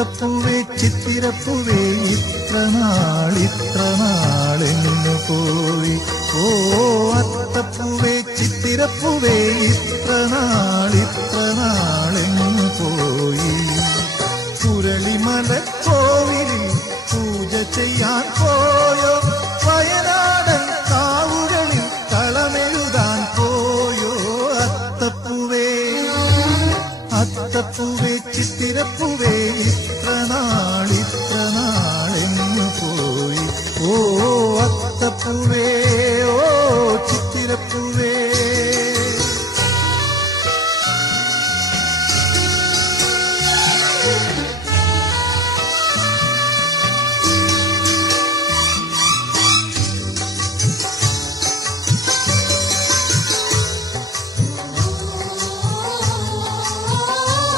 അത്തപ്പൂവേ ചിത്തിരപ്പൂവേ ഇത്ര നാളെന്നു പോയി. ഓ അത്തപ്പൂവേ ചിത്തിരപ്പൂവേ ഇത്ര നാളെന്നു പോയി. കുരളിമല കോവിലിൽ പൂജ ചെയ്യാൻ പോയോ, വയനാടൻ കാവുകളിൽ കളമെഴുതാൻ പോയോ. അത്തപ്പൂവേ അത്തപ്പൂവേ ചിത്തിരപ്പൂവേ ഇത്ര നാളെന്നു പോയി. ഓ അത്തപ്പൂവേ ഓ ചിത്തിരപ്പൂവേ.